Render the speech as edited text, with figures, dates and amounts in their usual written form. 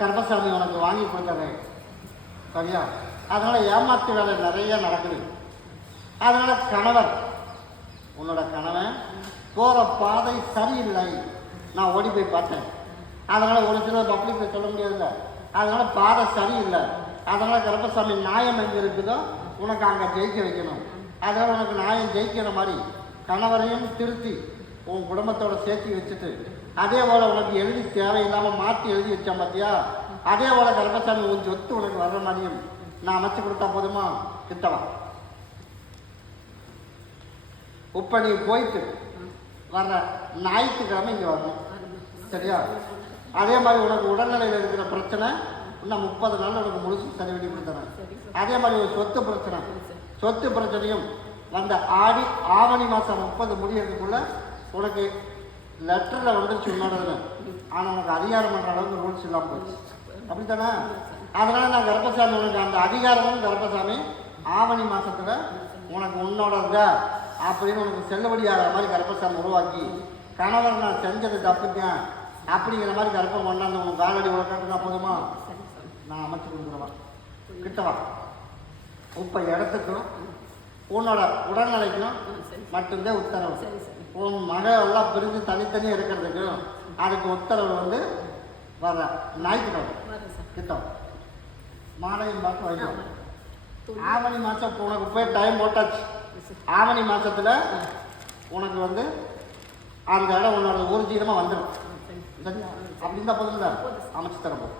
கர்ப்பசாமி உனக்கு வாங்கி கொடுத்தறேன், சரியா? அதனால் ஏமாற்று வேலை நிறைய நடக்குது. அதனால் கணவர், உன்னோட கணவன் போகிற பாதை சரியில்லை, நான் ஓடி போய் பார்த்தேன். அதனால் ஒரு சில பப்ளிக்கில் சொல்ல முடியாதுல்ல, அதனால் பாதை சரியில்லை. அதனால் கர்ப்பசாமி நியாயம் எங்கே இருக்குதோ உனக்கு அங்கே ஜெயிக்க வைக்கணும். அதனால் உனக்கு நியாயம் ஜெயிக்கிற மாதிரி கணவரையும் திருத்தி உன் குடும்பத்தோட சேர்த்து வச்சுட்டு, அதே போல் உனக்கு எழுதி தேவையில்லாமல் மாற்றி எழுதி வச்சான் பார்த்தியா, அதே போல் கர்ப்பசாமி உன் சொத்து உனக்கு வர்ற மாதிரியும் நான் அமைச்சு கொடுத்தா போதுமா? கிட்டவா. இப்போ நீ போயிட்டு வர்ற ஞாயிற்றுக்கிழமை இங்கே வரணும், சரியா? அதே மாதிரி உனக்கு உடல்நிலையில் இருக்கிற பிரச்சனை இன்னும் 30 நாள் உனக்கு முழுசு சரி பண்ணி கொடுத்துறேன். அதே மாதிரி ஒரு சொத்து பிரச்சனையும் வந்த ஆவணி மாதம் 30 முடியறதுக்குள்ள உனக்கு லெட்டரில் வந்துருச்சு உன்னோடது. ஆனால் உனக்கு அதிகாரம் பண்ணுற அளவுக்கு ரூல்ஸ் இல்லாமல் போச்சு, அப்படித்தானே? அதனால் நான் கர்ப்பசாமி உனக்கு அந்த அதிகாரமும் கர்ப்பசாமி ஆவணி மாதத்தில் உனக்கு உன்னோட அப்படின்னு உனக்கு செல்லுபடியாகிற மாதிரி கர்ப்பசாமி உருவாக்கி, கணவர் நான் செஞ்சது தப்புக்கேன் அப்படிங்கிற மாதிரி கர்ப்பம் கொண்டாந்து உனக்கு காலடி உலகட்டுனா போதுமா? நான் அமைச்சு கொடுத்துருவேன், கிட்டவா. இப்போ இடத்துக்கும் உன்னோட உடல்நிலைக்கும் மட்டும்தான் உத்தரவு. உன் மகள் எல்லாம் பிரிஞ்சு தனித்தனியாக இருக்கிறதுக்கும் அதுக்கு உத்தரவு வந்து வர்ற ஞாயிற்றுக்கிழமை கிட்டம் மாலையும் பார்த்து வைக்கும். ஆவணி மாதம் இப்போ உனக்கு போய் டைம் போட்டாச்சு. ஆவணி மாதத்தில் உனக்கு வந்து அந்த இடம் உன்னோட ஊர்ஜீனமாக வந்துடும், சரியா? அப்படி இருந்தால் போதும், அமைச்சு தரப்போம்.